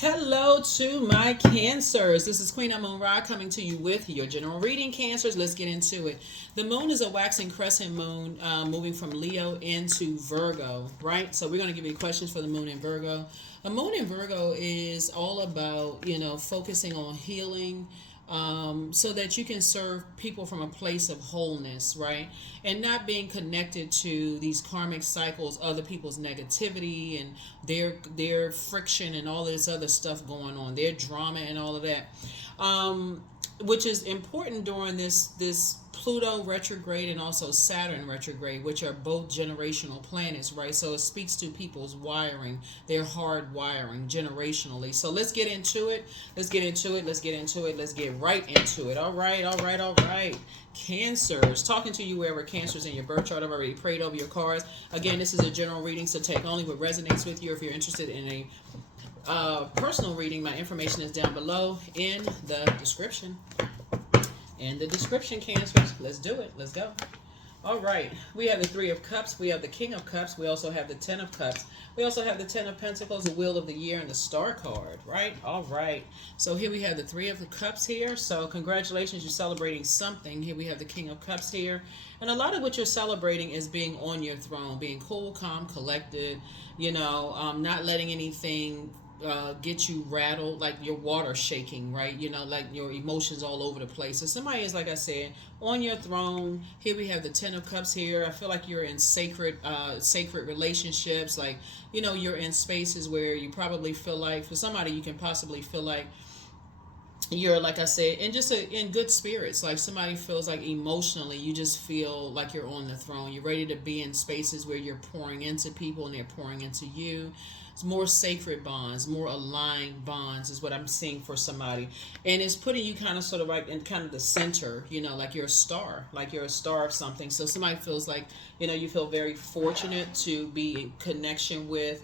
Hello to my Cancers. This is Queen Amun Ra coming to you with your general reading, Cancers. Let's get into it. The moon is a waxing crescent moon moving from Leo into Virgo, right? So we're going to give you questions for the moon in Virgo. A moon in Virgo is all about, focusing on healing, so that you can serve people from a place of wholeness, right? And not being connected to these karmic cycles, other people's negativity and their friction and all this other stuff going on, their drama and all of that. Which is important during this Pluto retrograde and also Saturn retrograde, which are both generational planets, right? So it speaks to people's wiring, their hard wiring generationally. So let's get into it. Let's get into it. Let's get into it. Let's get right into it. All right, all right, all right. Cancers, talking to you wherever Cancers in your birth chart. I've already prayed over your cards. Again, this is a general reading, so take only what resonates with you. If you're interested in a personal reading, my information is down below in the description. In the description, Cancers. Let's do it. Let's go. All right. We have the Three of Cups. We have the King of Cups. We also have the Ten of Cups. We also have the Ten of Pentacles, the Wheel of the Year, and the Star card, right? All right. So here we have the Three of the Cups here. So congratulations, you're celebrating something. Here we have the King of Cups here. And a lot of what you're celebrating is being on your throne, being cool, calm, collected, not letting anything get you rattled, like your water shaking, right? Like your emotions all over the place. So somebody is, like I said, on your throne. Here we have the Ten of Cups here. I feel like you're in sacred relationships. Like, you're in spaces where you probably feel like, for somebody, you can possibly feel like you're, like I said, in good spirits. Like somebody feels like emotionally you just feel like you're on the throne. You're ready to be in spaces where you're pouring into people and they're pouring into you. It's more sacred bonds, more aligned bonds is what I'm seeing for somebody. And it's putting you kind of sort of like in kind of the center, like you're a star, like you're a star of something. So somebody feels like, you feel very fortunate to be in connection with,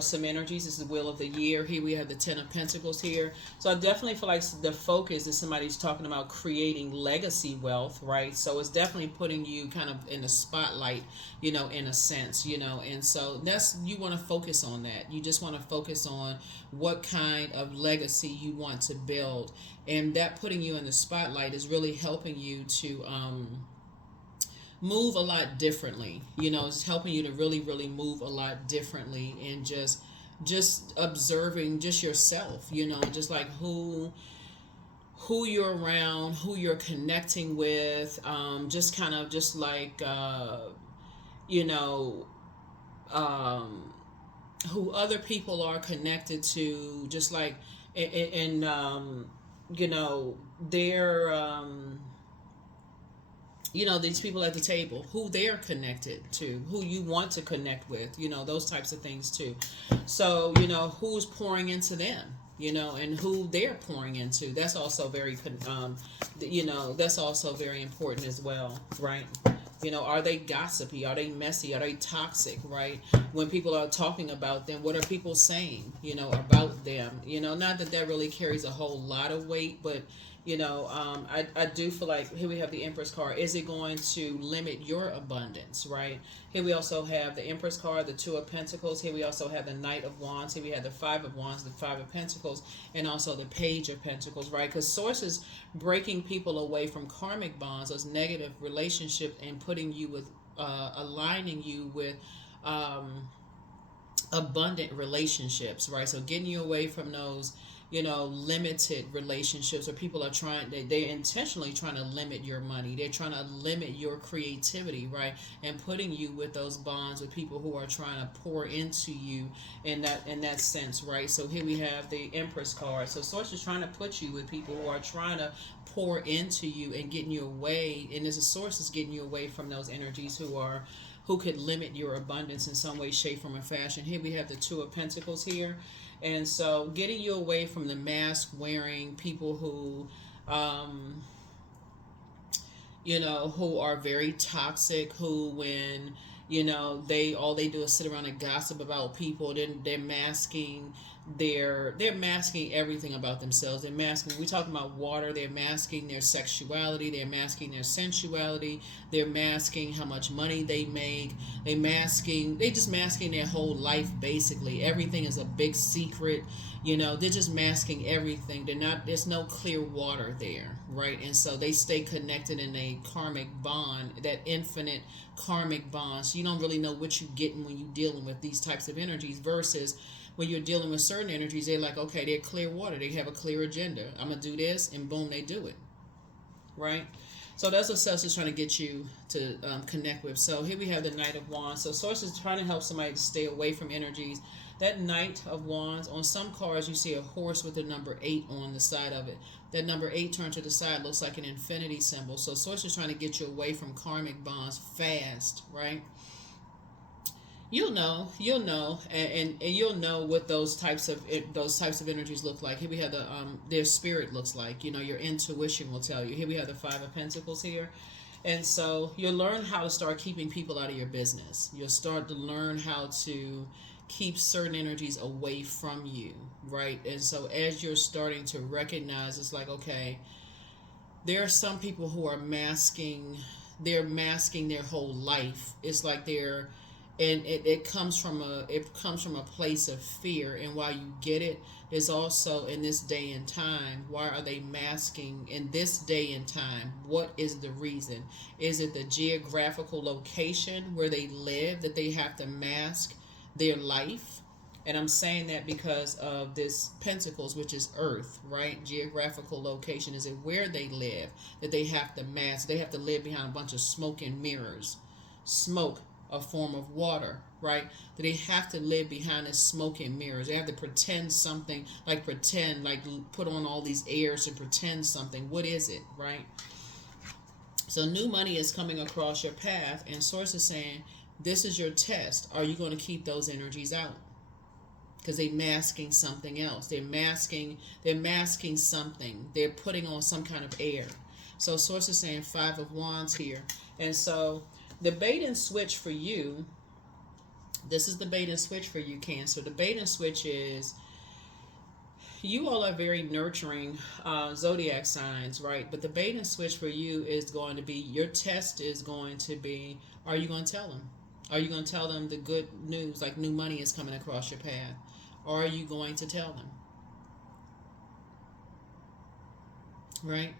some energies. This is the Wheel of the Year. Here we have the Ten of Pentacles here. So I definitely feel like the focus is somebody's talking about creating legacy wealth, right? So it's definitely putting you kind of in the spotlight, in a sense, and so you want to focus on that. You just want to focus on what kind of legacy you want to build, and that putting you in the spotlight is really helping you to move a lot differently. It's helping you to really, really move a lot differently, and just observing just yourself, just like who you're around, who you're connecting with, just kind of just like you know who other people are connected to, just like, and they're these people at the table, who they're connected to, who you want to connect with, those types of things too. So who's pouring into them, and who they're pouring into. That's also that's also very important as well, right? Are they gossipy? Are they messy? Are they toxic, right? When people are talking about them, what are people saying, about them? Not that that really carries a whole lot of weight, but, I do feel like here we have the Empress card. Is it going to limit your abundance, right? Here we also have the Empress card, the Two of Pentacles. Here we also have the Knight of Wands. Here we have the Five of Wands, the Five of Pentacles, and also the Page of Pentacles, right? Because Source is breaking people away from karmic bonds, those negative relationships, and putting you with, aligning you with abundant relationships, right? So getting you away from those, limited relationships where people are they're intentionally trying to limit your money. They're trying to limit your creativity, right? And putting you with those bonds with people who are trying to pour into you in that sense, right? So here we have the Empress card. So Source is trying to put you with people who are trying to pour into you and getting you away. And as a Source is getting you away from those energies who could limit your abundance in some way, shape, form, or fashion. Here we have the Two of Pentacles here. And so getting you away from the mask wearing people who, who are very toxic, who when, all they do is sit around and gossip about people, then they're masking they're masking everything about themselves. They're masking, we talking about water, they're masking their sexuality, they're masking their sensuality, they're masking how much money they make, they just masking their whole life. Basically everything is a big secret. They're just masking everything. There's no clear water there, right? And so they stay connected in a karmic bond, that infinite karmic bond. So you don't really know what you're getting when you're dealing with these types of energies, versus when you're dealing with certain energies, they're like, okay, they're clear water. They have a clear agenda. I'm going to do this, and boom, they do it. Right? So that's what Source is trying to get you to connect with. So here we have the Knight of Wands. So Source is trying to help somebody to stay away from energies. That Knight of Wands, on some cards you see a horse with the number 8 on the side of it. That number 8 turned to the side looks like an infinity symbol. So Source is trying to get you away from karmic bonds fast, right? You'll know, and you'll know what those types of energies look like. Here we have their spirit looks like. Your intuition will tell you. Here we have the 5 of Pentacles here, and so you'll learn how to start keeping people out of your business. You'll start to learn how to keep certain energies away from you, right? And so as you're starting to recognize, it's like, okay, there are some people who are masking. They're masking their whole life. It's like they're and it comes from a place of fear. And while you get it, there's also, in this day and time, why are they masking in this day and time? What is the reason? Is it the geographical location where they live that they have to mask their life? And I'm saying that because of this Pentacles, which is Earth, right? Geographical location. Is it where they live that they have to mask? They have to live behind a bunch of smoke and mirrors. Smoke, a form of water, right? That they have to live behind this smoke and mirrors. They have to pretend something, like put on all these airs and pretend something. What is it, right? So new money is coming across your path, and Source is saying, this is your test. Are you going to keep those energies out? Because they're masking something else. They're masking something. They're putting on some kind of air. So Source is saying 5 of Wands here. And so the bait and switch for you, this is the bait and switch for you, Cancer. The bait and switch is, you all are very nurturing zodiac signs, right? But the bait and switch for you is going to be, your test is going to be, are you going to tell them? Are you going to tell them the good news, like new money is coming across your path? Or are you going to tell them? Right?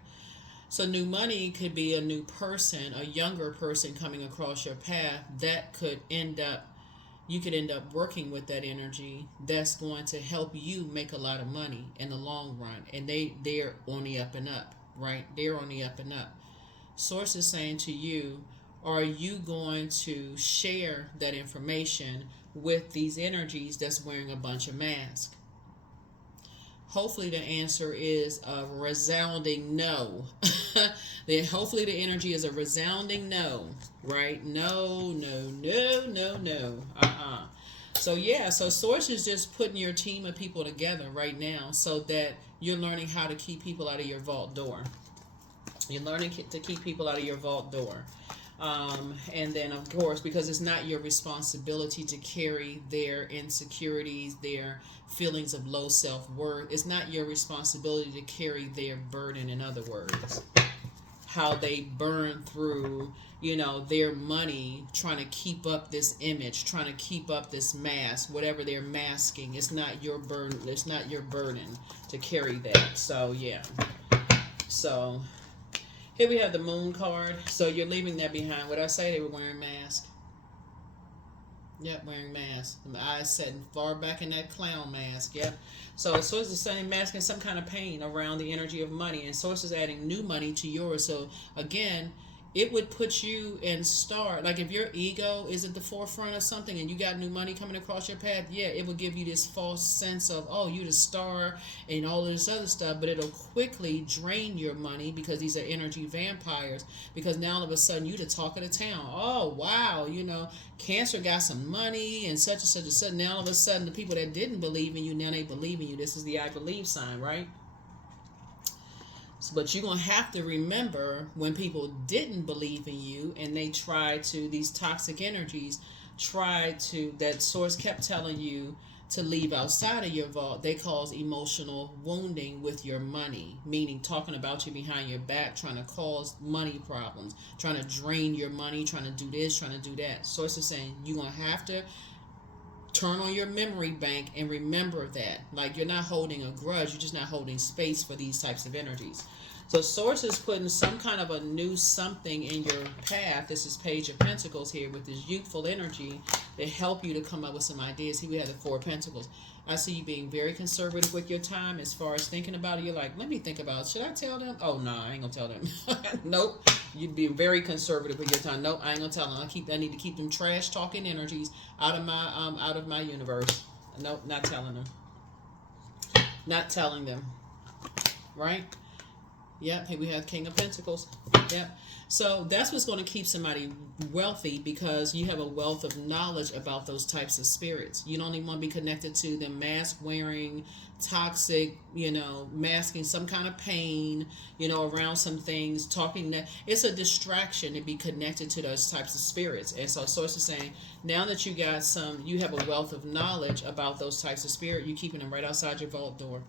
So new money could be a new person, a younger person coming across your path that could end up, you could end up working with that energy that's going to help you make a lot of money in the long run. And they're on the up and up, right? They're on the up and up. Source is saying to you, are you going to share that information with these energies that's wearing a bunch of masks? Hopefully the answer is a resounding no. Hopefully the energy is a resounding no, right? No. So yeah, so Source is just putting your team of people together right now so that you're learning how to keep people out of your vault door. You're learning to keep people out of your vault door. And then, of course, because it's not your responsibility to carry their insecurities, their feelings of low self-worth. It's not your responsibility to carry their burden, in other words. How they burn through, their money, trying to keep up this image, trying to keep up this mask, whatever they're masking. It's not your burden. It's not your burden to carry that. So, yeah. So here we have the Moon card. So you're leaving that behind. What I say, they were wearing masks. Yep, wearing masks. The eyes setting far back in that clown mask. Yep. So it's the same masking some kind of pain around the energy of money. And Source is adding new money to yours. So again, it would put you in star. Like if your ego is at the forefront of something and you got new money coming across your path, yeah, it will give you this false sense of, oh, you the star and all of this other stuff. But it'll quickly drain your money because these are energy vampires. Because now all of a sudden you the talk of the town. Oh, wow, Cancer got some money and such and such and such. Now all of a sudden the people that didn't believe in you, now they believe in you. This is the I believe sign, right? But you're going to have to remember when people didn't believe in you and they tried to, these toxic energies, that Source kept telling you to leave outside of your vault, they cause emotional wounding with your money, meaning talking about you behind your back, trying to cause money problems, trying to drain your money, trying to do this, trying to do that. Source is saying you're going to have to turn on your memory bank and remember that. Like, you're not holding a grudge, you're just not holding space for these types of energies. So Source is putting some kind of a new something in your path. This is Page of Pentacles here with this youthful energy to help you to come up with some ideas. Here we have the Four of Pentacles. I see you being very conservative with your time as far as thinking about it. You're like, let me think about it. Should I tell them? Oh, no, I ain't going to tell them. Nope. You'd be very conservative with your time. Nope, I ain't going to tell them. I need to keep them trash talking energies out of my universe. Nope, not telling them. Not telling them. Right? Yep, here we have King of Pentacles. Yep. So that's what's going to keep somebody wealthy, because you have a wealth of knowledge about those types of spirits. You don't even want to be connected to them mask wearing, toxic, masking some kind of pain, around some things, talking that it's a distraction to be connected to those types of spirits. And so Source is saying, now that you have a wealth of knowledge about those types of spirit, you're keeping them right outside your vault door.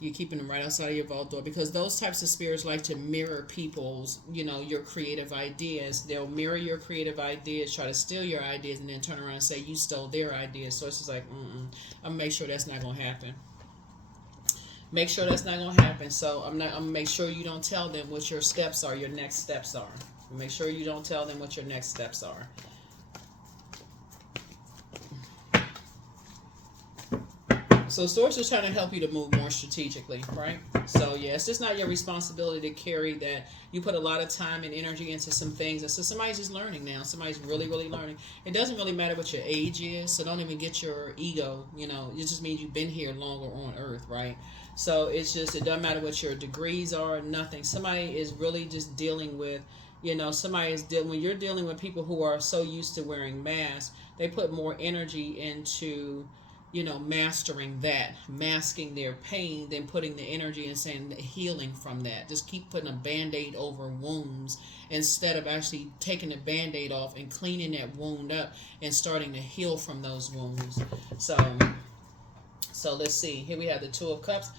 You're keeping them right outside of your vault door, because those types of spirits like to mirror people's, your creative ideas. They'll mirror your creative ideas, try to steal your ideas, and then turn around and say you stole their ideas. So it's just like, I'm gonna make sure that's not gonna happen. Make sure that's not gonna happen. So I'm gonna make sure you don't tell them what your steps are, your next steps are. Make sure you don't tell them what your next steps are. So Source is trying to help you to move more strategically, right? So yeah, it's just not your responsibility to carry that. You put a lot of time and energy into some things, and so somebody's just learning now. Somebody's really, really learning. It doesn't really matter what your age is, so don't even get your ego, it just means you've been here longer on earth, right? So it doesn't matter what your degrees are, nothing. Somebody is really just dealing with, when you're dealing with people who are so used to wearing masks, they put more energy into mastering that, masking their pain, than putting the energy and saying healing from that. Just keep putting a band-aid over wounds instead of actually taking the band-aid off and cleaning that wound up and starting to heal from those wounds. So let's see. Here we have the Two of Cups.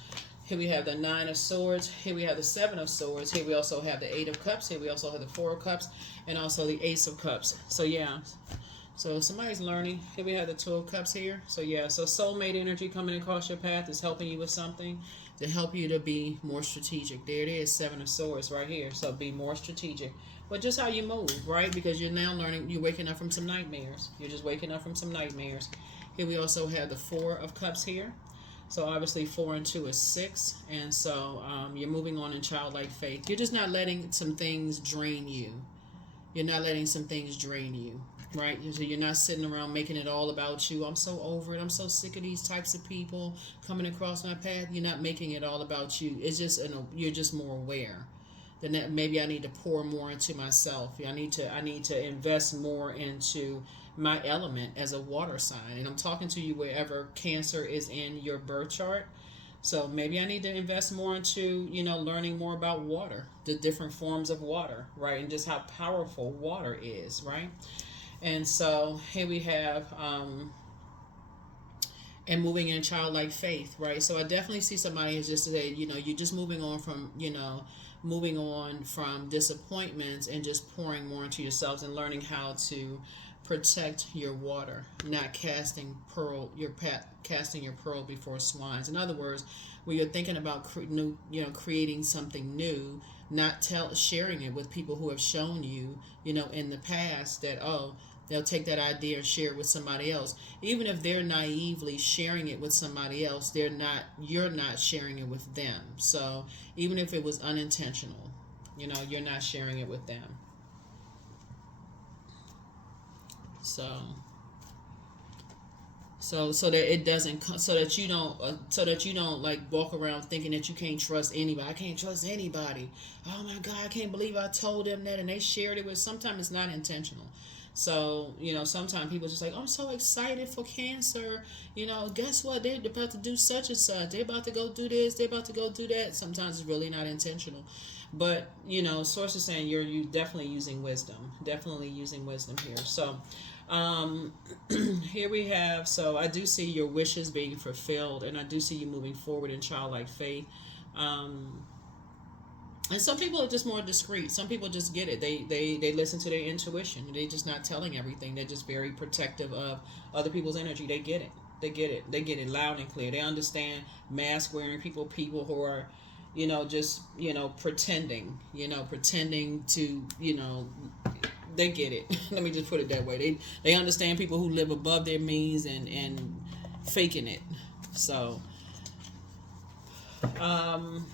Here we have the Nine of Swords. Here we have the Seven of Swords. Here we also have the Eight of Cups. Here we also have the Four of Cups, and also the Ace of Cups. So yeah. So somebody's learning. Here we have the Two of Cups here. So yeah, so soulmate energy coming across your path is helping you with something to help you to be more strategic. There it is, Seven of Swords right here. So be more strategic. But just how you move, right? Because you're now learning, you're waking up from some nightmares. You're just waking up from some nightmares. Here we also have the Four of Cups here. So obviously 4 and 2 is 6. And so you're moving on in childlike faith. You're just not letting some things drain you. You're not letting some things drain you. Right? So you're not sitting around making it all about you. I'm so over it. I'm so sick of these types of people coming across my path. You're not making it all about you. It's just, you're just more aware. Then that maybe I need to pour more into myself. I need to invest more into my element as a water sign. And I'm talking to you wherever Cancer is in your birth chart. So maybe I need to invest more into, learning more about water, the different forms of water, right? And just how powerful water is, right? And so here we have, and moving in childlike faith, right? So I definitely see somebody is just today, you're just moving on from disappointments and just pouring more into yourselves and learning how to protect your water, not casting your pearl before swines. In other words, when you're thinking about creating something new, not sharing it with people who have shown you, in the past that, they'll take that idea and share it with somebody else. Even if they're naively sharing it with somebody else, you're not sharing it with them. So even if it was unintentional, you're not sharing it with them. So that it doesn't, so that you don't like walk around thinking that you can't trust anybody. I can't trust anybody. Oh my God, I can't believe I told them that and they shared it with. Sometimes it's not intentional. So, sometimes people just like, I'm so excited for Cancer. Guess what? They're about to do such and such. They're about to go do this. They're about to go do that. Sometimes it's really not intentional. But, Source is saying you're definitely using wisdom. Definitely using wisdom here. So, Um, here we have, so I do see your wishes being fulfilled, and I do see you moving forward in childlike faith. Um, and some people are just more discreet. Some people just get it. They listen to their intuition. They're just not telling everything. They're just very protective of other people's energy. They get it. They get it. They get it loud and clear. They understand mask wearing people who are, just pretending. Pretending to they get it. Let me just put it that way. They understand people who live above their means and faking it. So um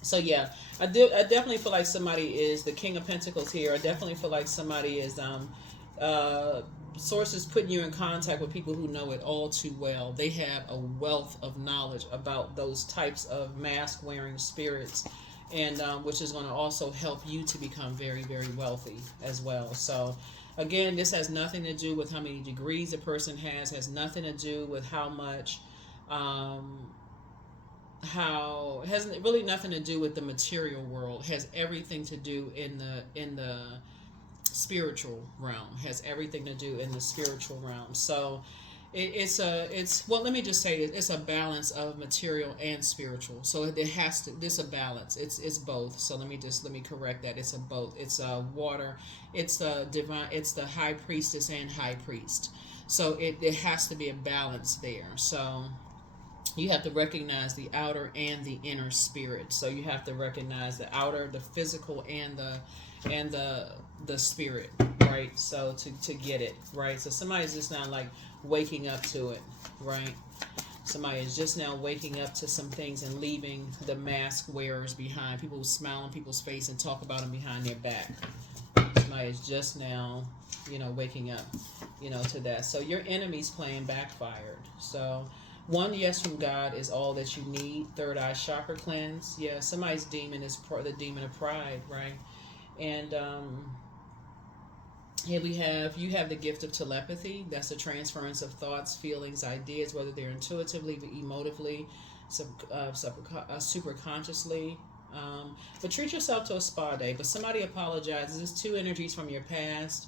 so yeah, I definitely feel like somebody is the King of Pentacles here. I definitely feel like somebody is uh sources putting you in contact with people who know it all too well. They have a wealth of knowledge about those types of mask wearing spirits, and which is going to also help you to become very, very wealthy as well. So again, this has nothing to do with how many degrees a person has nothing to do with how much how it has really nothing to do with the material world. It has everything to do in the spiritual realm. It has everything to do in the spiritual realm. So it's well, let me just say it's a balance of material and spiritual. So it has to this a balance. It's both. So let me correct that. It's a both. It's a water. It's the divine. It's the high priestess and high priest. So it has to be a balance there. So you have to recognize the outer and the inner spirit. So you have to recognize the outer, the physical, and the spirit, right? So to get it right. So somebody's just now like waking up to it, right? Somebody is just now waking up to some things and leaving the mask wearers behind. People who smile on people's face and talk about them behind their back. Somebody is just now, waking up, to that. So your enemy's playing backfired. So one yes from God is all that you need. Third eye chakra cleanse. Yeah, somebody's demon is the demon of pride, right? And here you have the gift of telepathy. That's the transference of thoughts, feelings, ideas, whether they're intuitively, emotively, super consciously. But treat yourself to a spa day. But somebody apologizes. There's two energies from your past.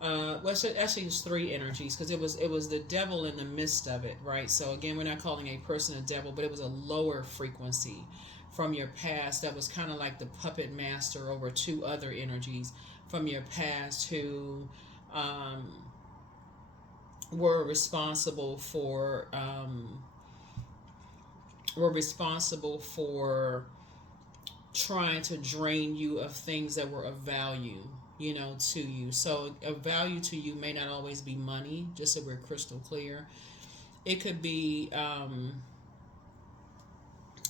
Well, actually, it's three energies because it was the devil in the midst of it, right? So again, we're not calling a person a devil, but it was a lower frequency from your past that was kind of like the puppet master over two other energies from your past who were responsible for trying to drain you of things that were of value, to you. So of value to you may not always be money, just so we're crystal clear. It could be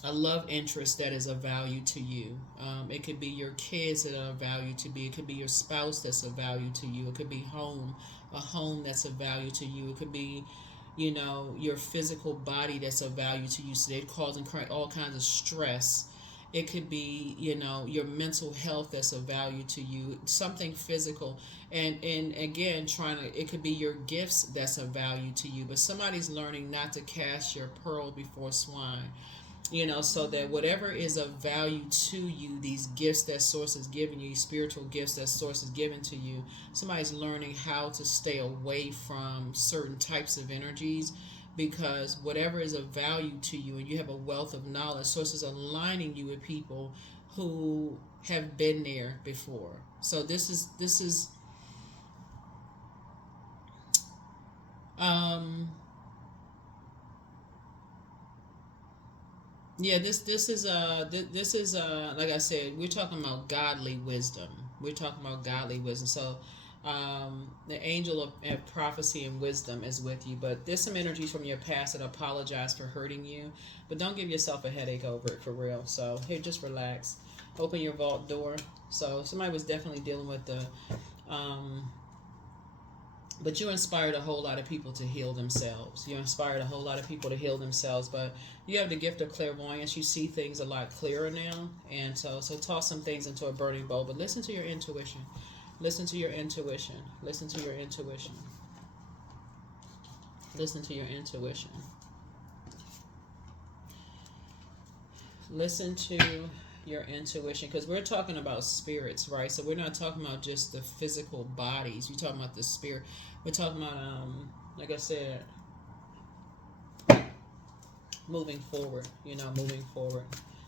a love interest that is of value to you. It could be your kids that are of value to you. It could be your spouse that's of value to you. It could be a home that's of value to you. It could be, your physical body that's of value to you. So they're causing all kinds of stress. It could be, your mental health that's of value to you, something physical. And again, it could be your gifts that's of value to you. But somebody's learning not to cast your pearl before swine, so that whatever is of value to you, these gifts that source is giving you, spiritual gifts that source is given to you, somebody's learning how to stay away from certain types of energies, because whatever is of value to you and you have a wealth of knowledge, sources aligning you with people who have been there before. So this is yeah, this is like I said, we're talking about godly wisdom. We're talking about godly wisdom. So the angel of prophecy and wisdom is with you, but there's some energies from your past that apologize for hurting you, but don't give yourself a headache over it for real. So here, just relax, open your vault door. So somebody was definitely dealing with the but you inspired a whole lot of people to heal themselves. You inspired a whole lot of people to heal themselves, but you have the gift of clairvoyance. You see things a lot clearer now, and so toss some things into a burning bowl, but listen to your intuition. Listen to your intuition. Listen to your intuition. Listen to your intuition. Listen to Your intuition, because we're talking about spirits, right? So we're not talking about just the physical bodies. We're talking about the spirit. We're talking about, like I said, moving forward. Moving forward,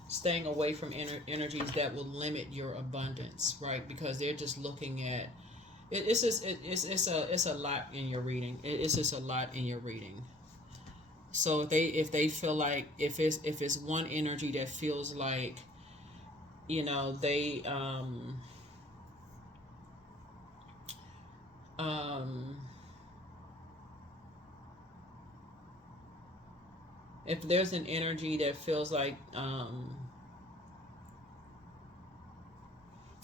staying away from energies that will limit your abundance, right? Because they're just looking at it, it's a lot in your reading. It's just a lot in your reading. So if they feel like if it's one energy that feels like they um if there's an energy that feels like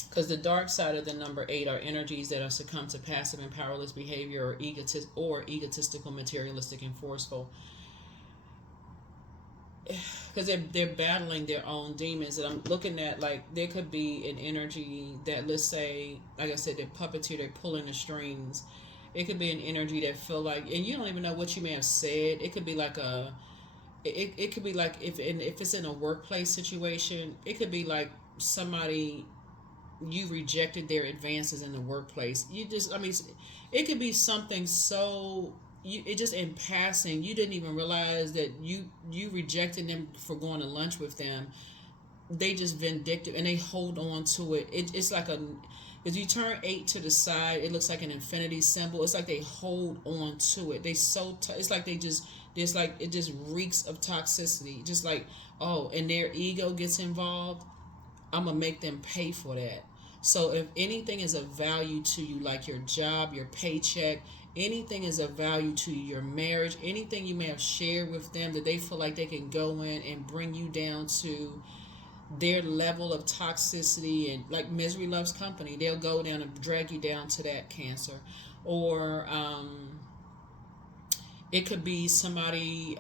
because the dark side of the number 8 are energies that are succumb to passive and powerless behavior or egotistical, materialistic, and forceful, because they're battling their own demons. And I'm looking at, like, there could be an energy that, let's say, like I said, they're puppeteer, they're pulling the strings. It could be an energy that feel like, and you don't even know what you may have said. It could be like it could be like, if it's in a workplace situation, it could be like somebody, you rejected their advances in the workplace. It could be something so it just in passing, you didn't even realize that you rejected them for going to lunch with them. They just vindictive and they hold on to it. It's like if you turn 8 to the side, it looks like an infinity symbol. It's like they hold on to it. It's like it's like it just reeks of toxicity. Just like, oh, and their ego gets involved. I'm gonna make them pay for that. So if anything is of value to you, like your job, your paycheck, anything is of value to you, your marriage, anything you may have shared with them that they feel like they can go in and bring you down to their level of toxicity, and like misery loves company, they'll go down and drag you down to that, Cancer. Or it could be somebody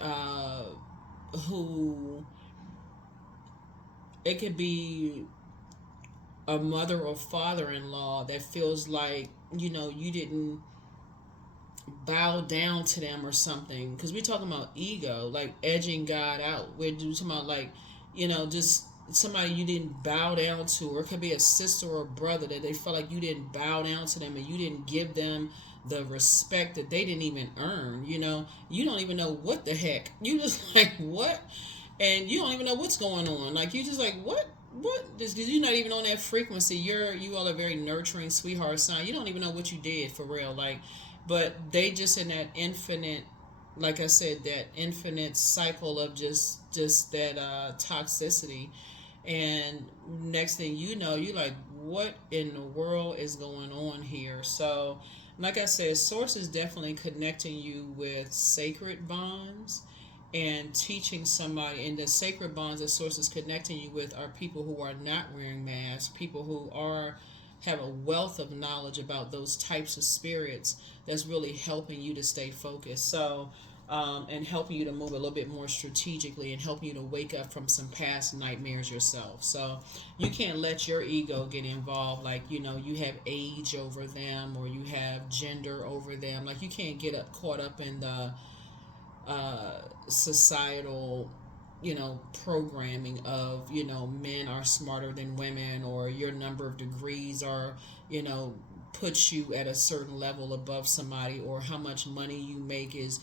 who, it could be a mother or father-in-law that feels like you didn't bow down to them or something, because we're talking about ego, like edging God out. We're talking about, like, just somebody you didn't bow down to. Or it could be a sister or a brother that they felt like you didn't bow down to them and you didn't give them the respect that they didn't even earn. You don't even know what the heck, you just like, what? And you don't even know what's going on. Like, you just like, what? Because you're not even on that frequency. You all are very nurturing, sweetheart sign. You don't even know what you did for real. Like, but they just in that infinite, like I said, that infinite cycle of just that toxicity. And next thing you know, you're like, what in the world is going on here? So, like I said, Source is definitely connecting you with sacred bonds and teaching somebody. And the sacred bonds that Source is connecting you with are people who are not wearing masks, people who have a wealth of knowledge about those types of spirits that's really helping you to stay focused. So, and helping you to move a little bit more strategically and helping you to wake up from some past nightmares yourself. So you can't let your ego get involved, like, you have age over them or you have gender over them. Like, you can't get caught up in the societal programming of men are smarter than women, or your number of degrees are puts you at a certain level above somebody, or how much money you make is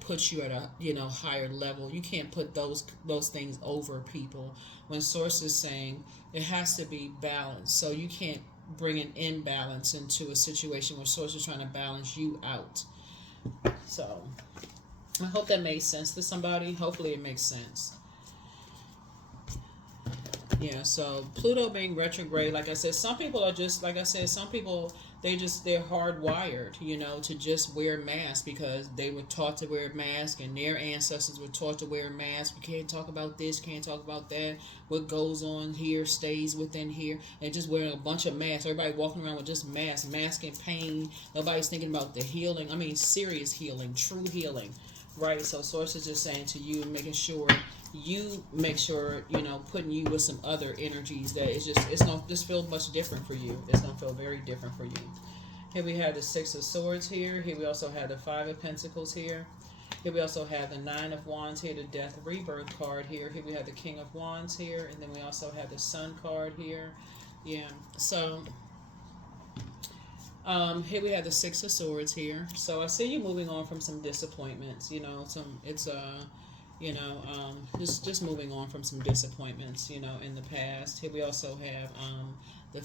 puts you at a higher level. You can't put those things over people. When Source is saying it has to be balanced, so you can't bring an imbalance into a situation where Source is trying to balance you out. So I hope that made sense to somebody. Hopefully it makes sense. Yeah, so Pluto being retrograde, like I said, some people are just, like I said, some people, they're hardwired, to just wear masks because they were taught to wear a mask and their ancestors were taught to wear a mask. We can't talk about this, can't talk about that. What goes on here stays within here. And just wearing a bunch of masks. Everybody walking around with just masks, masking pain. Nobody's thinking about the healing. I mean, serious healing, true healing. Right, so Source is just saying to you, making sure you make sure, putting you with some other energies that it's gonna just feel much different for you. It's gonna feel very different for you. Here we have the 6 of Swords here. Here we also have the 5 of Pentacles here. Here we also have the Nine of Wands here, the Death Rebirth card here. Here we have the King of Wands here, and then we also have the Sun card here. Yeah, so here we have the Six of Swords here. So I see you moving on from some disappointments. You know, just moving on from some disappointments. You know, in the past. Here we also have the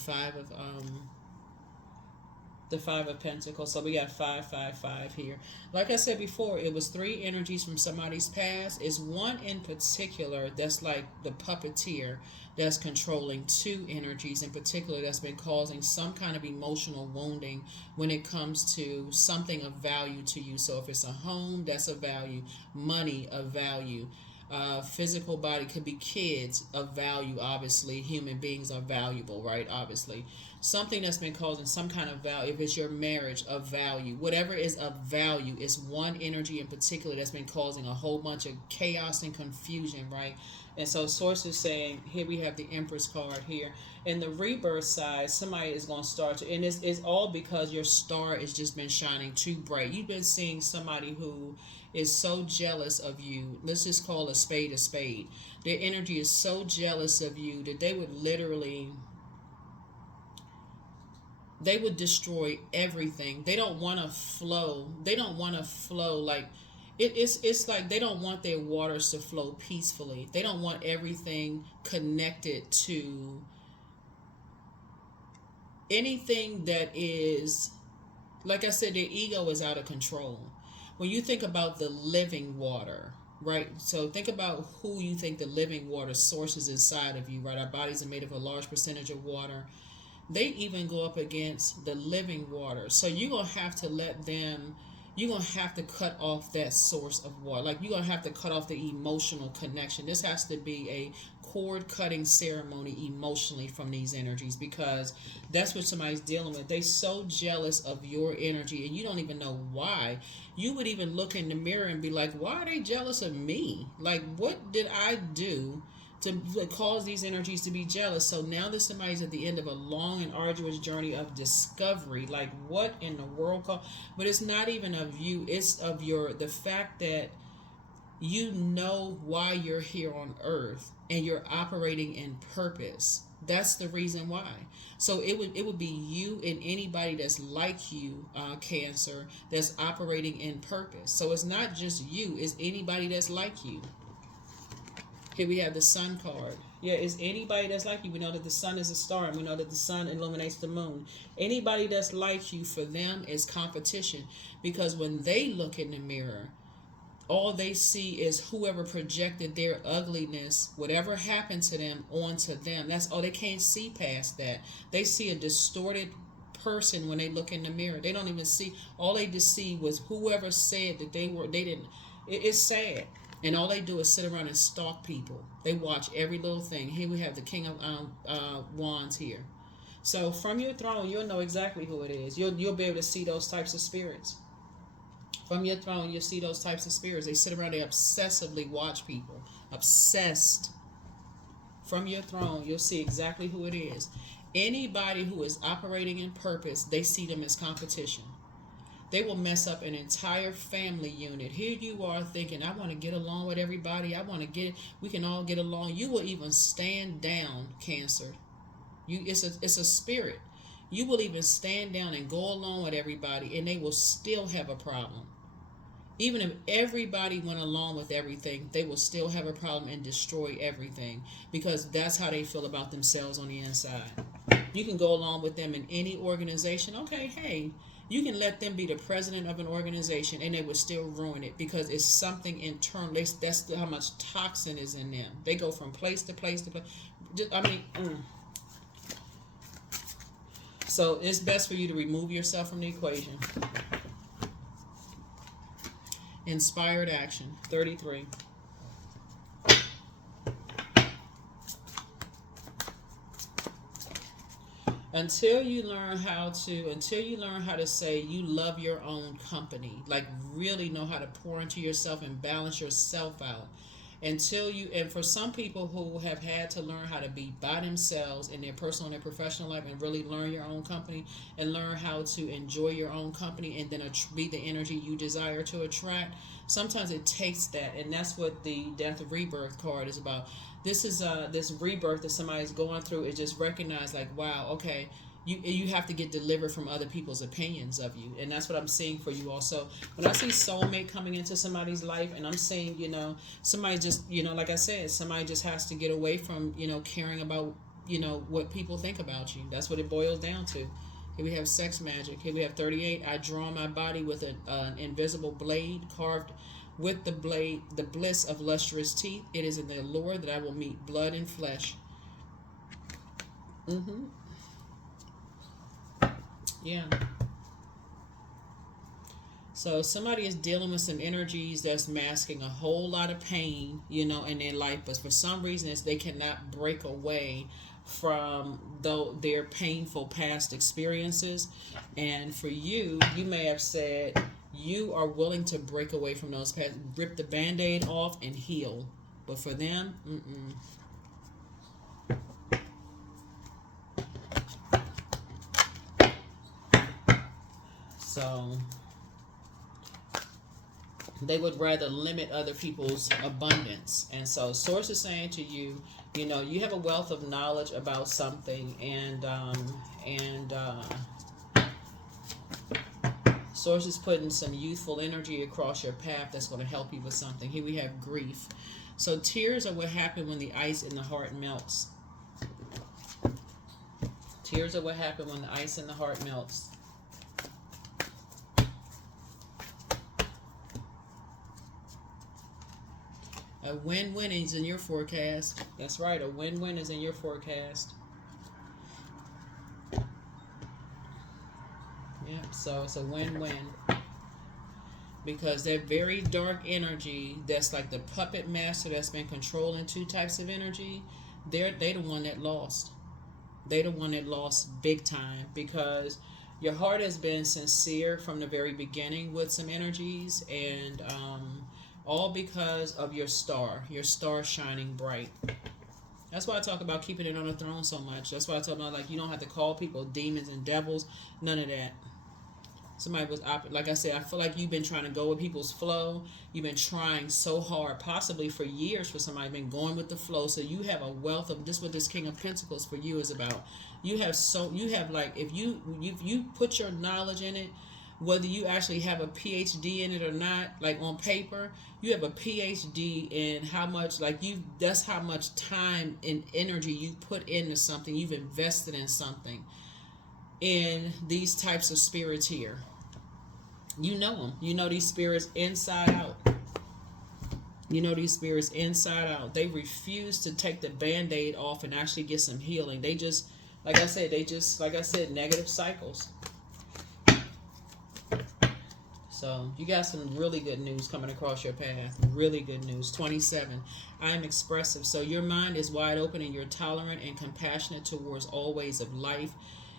Five of Pentacles. So we got 555 here. Like I said before, it was three energies from somebody's past. It's one in particular that's like the puppeteer that's controlling two energies in particular that's been causing some kind of emotional wounding when it comes to something of value to you. So if it's a home, that's a value. Money, of value. Physical body, could be kids, of value. Obviously human beings are valuable, right? Obviously something that's been causing some kind of value. If it's your marriage, of value. Whatever is of value is one energy in particular that's been causing a whole bunch of chaos and confusion, right? And so source is saying, here we have the Empress card here. In the rebirth side, somebody is going to start to, and it's all because your star has just been shining too bright. You've been seeing somebody who is so jealous of you. Let's just call a spade a spade. Their energy is so jealous of you that they would literally, they would destroy everything. They don't want to flow. They don't want to flow like, it's like they don't want their waters to flow peacefully. They don't want everything connected to anything that is, like I said, their ego is out of control. When you think about the living water, right? So think about who you think the living water source is inside of you, right? Our bodies are made of a large percentage of water. They even go up against the living water. So you're going to have to let them, you're going to have to cut off that source of water. Like you're going to have to cut off the emotional connection. This has to be a cord cutting ceremony emotionally from these energies, because that's what somebody's dealing with. They're so jealous of your energy and you don't even know why. You would even look in the mirror and be like, why are they jealous of me? Like, what did I do to cause these energies to be jealous? So now that somebody's at the end of a long and arduous journey of discovery, like what in the world? But it's not even of you. It's of the fact that you know why you're here on earth and you're operating in purpose. That's the reason why. So it would be you and anybody that's like you, Cancer, that's operating in purpose. So it's not just you, it's anybody that's like you. Here we have the Sun card. Yeah, it's anybody that's like you. We know that the sun is a star, and we know that the sun illuminates the moon. Anybody that's like you, for them, is competition. Because when they look in the mirror, all they see is whoever projected their ugliness, whatever happened to them, onto them. That's all. They can't see past that. They see a distorted person when they look in the mirror. They don't even see. All they just see was whoever said that they didn't. It's sad. And all they do is sit around and stalk people. They watch every little thing. Here we have the King of Wands here. So from your throne, you'll know exactly who it is. You'll be able to see those types of spirits. From your throne, you'll see those types of spirits. They sit around, they obsessively watch people. Obsessed. From your throne, you'll see exactly who it is. Anybody who is operating in purpose, they see them as competition. They will mess up an entire family unit. Here you are thinking, I want to get along with everybody. We can all get along. You will even stand down, Cancer. It's a spirit. You will even stand down and go along with everybody, and they will still have a problem. Even if everybody went along with everything, they will still have a problem and destroy everything, because that's how they feel about themselves on the inside. You can go along with them in any organization. Okay, hey, you can let them be the president of an organization and they would still ruin it, because it's something internal. That's how much toxin is in them. They go from place to place to place. So it's best for you to remove yourself from the equation. Inspired action, 33. Until you learn how to say you love your own company, like really know how to pour into yourself and balance yourself out, And for some people who have had to learn how to be by themselves in their personal and their professional life and really learn your own company and learn how to enjoy your own company and then be the energy you desire to attract, sometimes it takes that. And that's what the death of rebirth card is about. This is this rebirth that somebody's going through is just recognize like, wow, okay, you have to get delivered from other people's opinions of you, and that's what I'm seeing for you also. When I see soulmate coming into somebody's life, and I'm saying, somebody just, like I said, somebody just has to get away from, caring about, what people think about you. That's what it boils down to. Here we have sex magic. Here we have 38. I draw my body with an invisible blade carved with the blade, the bliss of lustrous teeth. It is in the allure that I will meet blood and flesh. Yeah. So somebody is dealing with some energies that's masking a whole lot of pain, in their life, but for some reason they cannot break away from their painful past experiences. And for you, you may have said you are willing to break away from those past, rip the band-aid off and heal. But for them, So they would rather limit other people's abundance. And so source is saying to you, you have a wealth of knowledge about something, and source is putting some youthful energy across your path that's going to help you with something. Here we have grief. So tears are what happen when the ice in the heart melts. Tears are what happen when the ice in the heart melts. A win-win is in your forecast. That's right, a win-win is in your forecast. Yep, so it's a win-win. Because that very dark energy that's like the puppet master that's been controlling two types of energy, they the one that lost. They the one that lost big time, because your heart has been sincere from the very beginning with some energies, and all because of your star shining bright. That's why I talk about keeping it on the throne so much. That's why I talk about, like, you don't have to call people demons and devils, none of that. Somebody was, like I said, I feel like you've been trying to go with people's flow. You've been trying so hard, possibly for years, for somebody been going with the flow. So you have a wealth of, this what this King of Pentacles for you is about. You have like, if you put your knowledge in it, whether you actually have a PhD in it or not, like on paper, you have a PhD in how much, that's how much time and energy you put into something. You've invested in something. In these types of spirits here, you know them. You know these spirits inside out. You know these spirits inside out. They refuse to take the band-aid off and actually get some healing. They just, like I said, negative cycles. So you got some really good news coming across your path. Really good news. 27. I am expressive. So your mind is wide open and you're tolerant and compassionate towards all ways of life.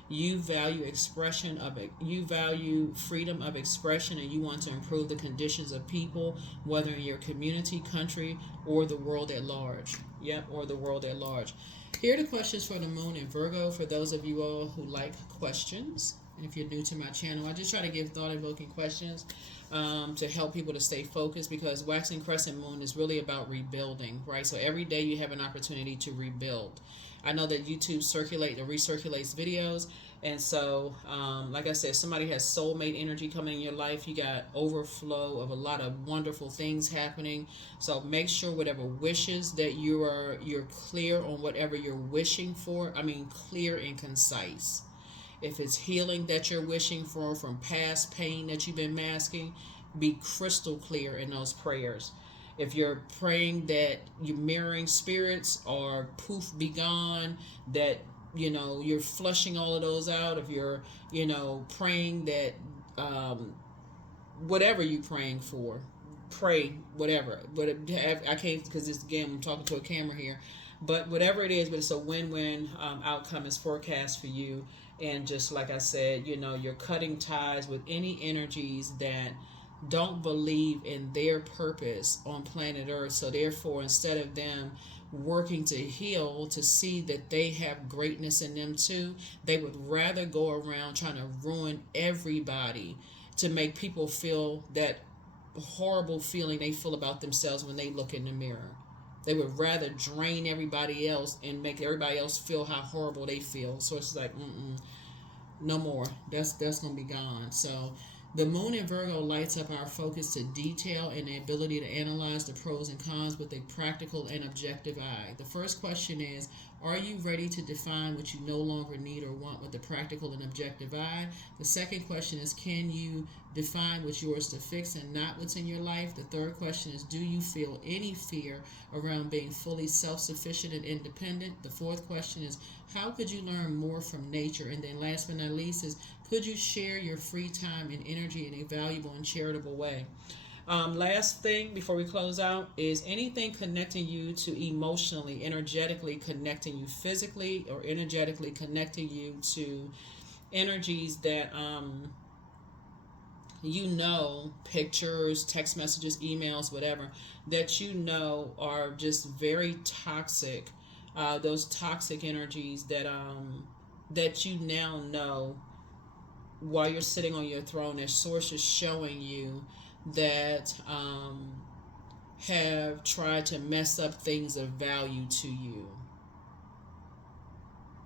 You value expression of it. You value freedom of expression, and you want to improve the conditions of people, whether in your community, country, or the world at large. Yep, or the world at large. Here are the questions for the moon in Virgo. For those of you all who like questions, and if you're new to my channel, I just try to give thought-evoking questions to help people to stay focused, because waxing crescent moon is really about rebuilding, right? So every day you have an opportunity to rebuild. I know that YouTube recirculates videos, and so like I said, somebody has soulmate energy coming in your life. You got overflow of a lot of wonderful things happening. So make sure whatever wishes that you're clear on whatever you're wishing for. I mean, clear and concise. If it's healing that you're wishing for from past pain that you've been masking, be crystal clear in those prayers. If you're praying that you're mirroring spirits or poof, be gone, that, you're flushing all of those out. If you're, praying that whatever you're praying for, pray whatever. But I can't, because again, I'm talking to a camera here. But whatever it is, but it's a win-win outcome is forecast for you. And just like I said, you're cutting ties with any energies that don't believe in their purpose on planet Earth. So therefore, instead of them working to heal, to see that they have greatness in them too, they would rather go around trying to ruin everybody, to make people feel that horrible feeling they feel about themselves when they look in the mirror. They would rather drain everybody else and make everybody else feel how horrible they feel. So it's like, no more. That's gonna be gone. So the moon in Virgo lights up our focus to detail and the ability to analyze the pros and cons with a practical and objective eye. The first question is, are you ready to define what you no longer need or want with a practical and objective eye? The second question is, can you define what's yours to fix and not what's in your life? The third question is, do you feel any fear around being fully self-sufficient and independent? The fourth question is, how could you learn more from nature? And then last but not least is, could you share your free time and energy in a valuable and charitable way? Last thing before we close out is anything connecting you to emotionally, energetically connecting you physically, or energetically connecting you to energies that pictures, text messages, emails, whatever, that are just very toxic. Those toxic energies that you now know, while you're sitting on your throne, there's sources showing you that have tried to mess up things of value to you.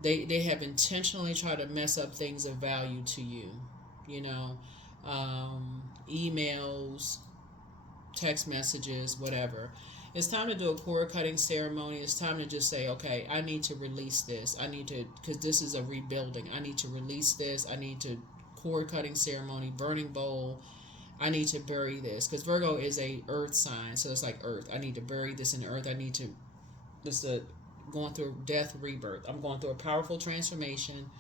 They have intentionally tried to mess up things of value to you. Emails, text messages, whatever. It's time to do a cord cutting ceremony. It's time to just say, okay, I need to release this. Because this is a rebuilding. I need to release this. I need to cord cutting ceremony, burning bowl. I need to bury this. Because Virgo is a earth sign. So it's like earth. I need to bury this in the earth. Going through death, rebirth. I'm going through a powerful transformation.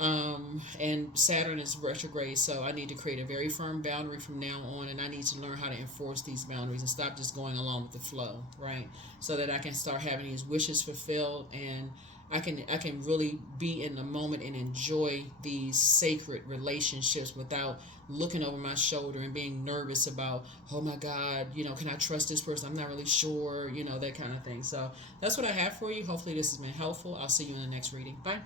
And Saturn is retrograde, so I need to create a very firm boundary from now on, and I need to learn how to enforce these boundaries and stop just going along with the flow, right? So that I can start having these wishes fulfilled, and I can really be in the moment and enjoy these sacred relationships without looking over my shoulder and being nervous about, oh my God, can I trust this person? I'm not really sure, that kind of thing. So that's what I have for you. Hopefully this has been helpful. I'll see you in the next reading. Bye.